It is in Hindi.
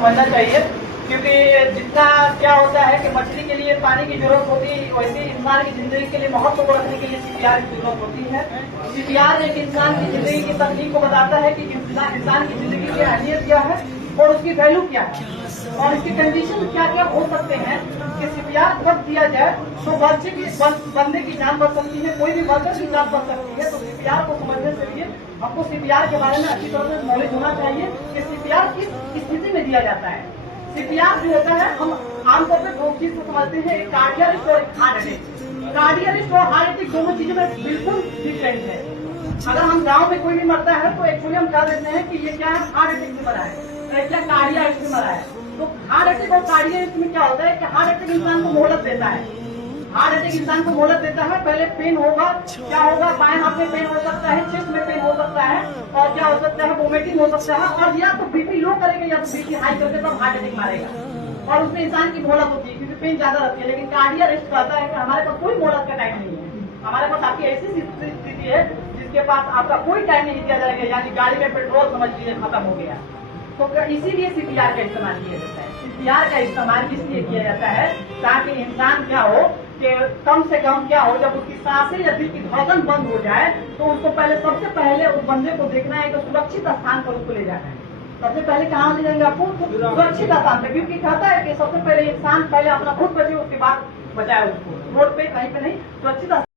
समझना चाहिए, क्योंकि जितना क्या होता है कि मछली के लिए पानी की जरूरत होती है, वैसे इंसान की जिंदगी के लिए महत्व को रखने के लिए सीपीआर की जरूरत होती है। सीपीआर एक इंसान की जिंदगी की तकनीक को बताता है कि इंसान की जिंदगी की अहमियत क्या है और उसकी वैल्यू क्या है और इसकी कंडीशन क्या क्या हो सकते हैं कि सीपीआर जब दिया जाए तो बंदे की जान बच सकती है, कोई भी वर्कर की जान बच सकती है। तो सीपीआर को समझने के लिए हमको सीपीआर के बारे में अच्छी तरह से नॉलेज होना चाहिए कि सीपीआर किस स्थिति में दिया जाता है। सीपीआर जो होता है, हम आमतौर पर दो चीज को समझते हैं, एक कार्डियक अरेस्ट और एक हार्ट अटैक। कार्डियक अरेस्ट और हार्ट अटैक दोनों चीजों में बिल्कुल डिफरेंट है। अगर हम गांव में कोई भी मरता है तो एक्चुअली हम कह देते हैं कि ये क्या है, हार्ट अटैक से मरा है या कार्डियक अरेस्ट से मरा है। तो हार्ट अटैक और कार्डियक अरेस्ट में क्या होता है कि हार्ट अटैक इंसान को मोहलत देता है। हार्ट अटैक इंसान को मोहलत देता है, पहले पेन होगा, क्या होगा, बाएं हाथ में पेन हो सकता है, चेस्ट में पेन हो सकता है और क्या हो सकता है, वोमिटिंग हो सकता है और या तो बीपी लो करेगा या तो बीपी हाई करके तब हार्ट अटैक मारेगा और उसमें इंसान की मोहलत होती है क्योंकि पेन ज्यादा रहती है। लेकिन कार्डियक अरेस्ट कहता है कि हमारे पास कोई मोहलत का टाइम नहीं है, हमारे पास आपकी ऐसी स्थिति है जिसके पास आपका कोई टाइम नहीं दिया जाएगा, यानी गाड़ी में पेट्रोल समझ लीजिए खत्म हो गया। तो इसीलिए सीपीआर का इस्तेमाल किया जाता है। सीपीआर का इस्तेमाल इसलिए किया जाता है ताकि इंसान क्या हो कि कम से कम क्या हो, जब उसकी सांसें या दिल की धड़कन बंद हो जाए तो उसको सबसे पहले उस बंदे को देखना है कि सुरक्षित स्थान पर उसको ले जाना है। सबसे पहले कहाँ ले जाएंगे आपको? सुरक्षित स्थान पे, क्योंकि कहता है कि सबसे पहले इंसान पहले अपना खुद बचे उसके बाद बचाए उसको, रोड पे कहीं पे नहीं, सुरक्षित